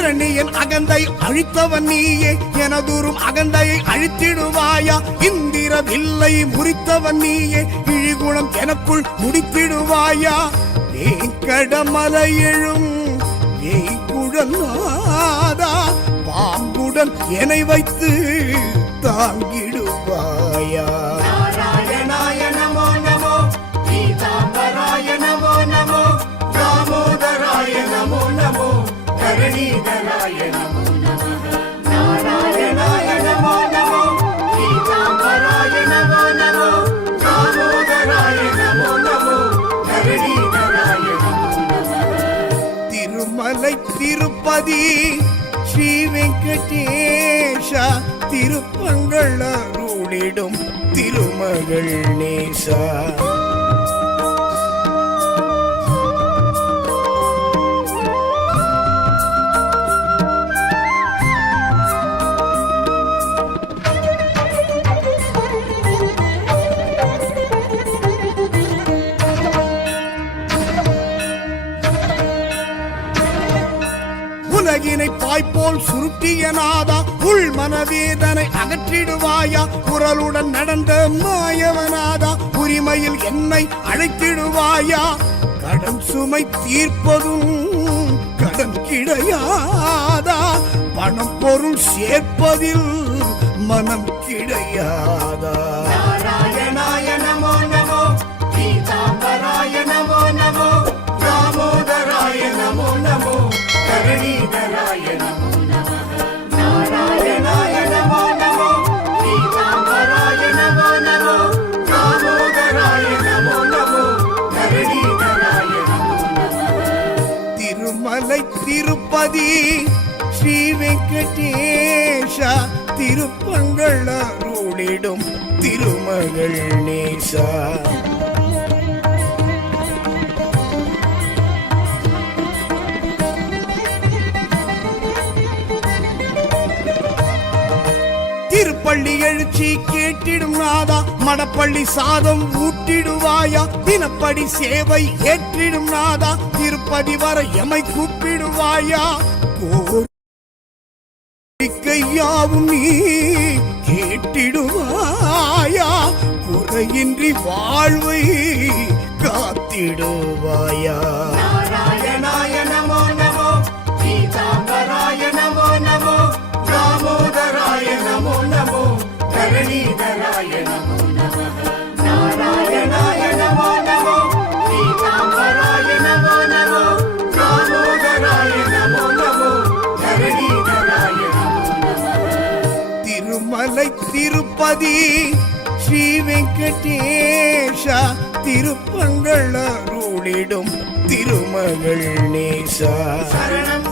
இரணியன் அகந்தை அழித்தவன் நீயே, எனதூரும் அகந்தையை அழித்திடுவாயா. இந்திர வில்லை முறித்தவன் நீயே, இழிகுணம் எனக்குள் முடித்திடுவாயா. வேங்கடமலை எழும் வேய்குழலாதா, பாம்புடன் என்னை வைத்து தாங்கிடுவாயா. நாராயணாய நமோ நமோ, பீதாம்பராய நமோ நமோ, தாமோதராய நமோ நமோ, தரணீதராய நமோ நமः. நாராயணாய நமோ நமோ, பீதாம்பராய நமோ நமோ, தாமோதராய நமோ நமோ, தரணீதராய நமோ நமः. திருமலை திருப்பதி ஸ்ரீ வெங்கடேஷா, திருப்பங்கள் அருளிடும் திருமகள் நேசா. உலகினை பாய்போல் சுருட்டிய நாதா, உள் மனவேதனை அகற்றிடுவாயா. குரலுடன் நடந்த மாயவனாதா, உரிமையில் என்னை அழைத்திடுவாயா. கடன் சுமை தீர்ப்பதும் கடன் கிடையாதா, பணம் பொருள் சேர்ப்பதில் மனம் கிடையாதா. நாராயணாய நமோ நமோ, பீதாம்பராய நமோ நமோ, தாமோதராய நமோ நமோ, தரணீதராய நமோ நமः. நாராயணாய நமோ நமோ, பீதாம்பராய நமோ நமோ, தாமோதராய நமோ நமோ, தரணீதராய நமோ நமः. திருமலை திருப்பதி ஸ்ரீ வெங்கடேஷா, திருப்பங்கள் அருளிடும் திருமகள் நேசா. திருப்பள்ளி எழுச்சி கேட்டிடும் நாதா, மடப்பள்ளி சாதம் ஊட்டிடுவாயா. தினப்படி சேவை ஏற்றிடும் நாதா, திருப்பதி வர எமை கூப்பிடுவாயா. கோரிக்கையாவும் நீ கேட்டிடுவாயா, குறையின்றி வாழ்வை காத்திடுவாயா. நாராயணாய நமோ நமோ, பீதாம்பராய நமோ நமோ, தாமோதராய நமோ நமோ, தரணீதராய நமோ நமः. நாராயணாய நமோ நமோ, பீதாம்பராய நமோ நமோ, தாமோதராய நமோ நமோ, தரணீதராய நமோ நமः. திருமலை திருப்பதி ஸ்ரீ வெங்கடேஷா, திருப்பங்கள் அருளிடும் திருமகள் நேசா. சரணம்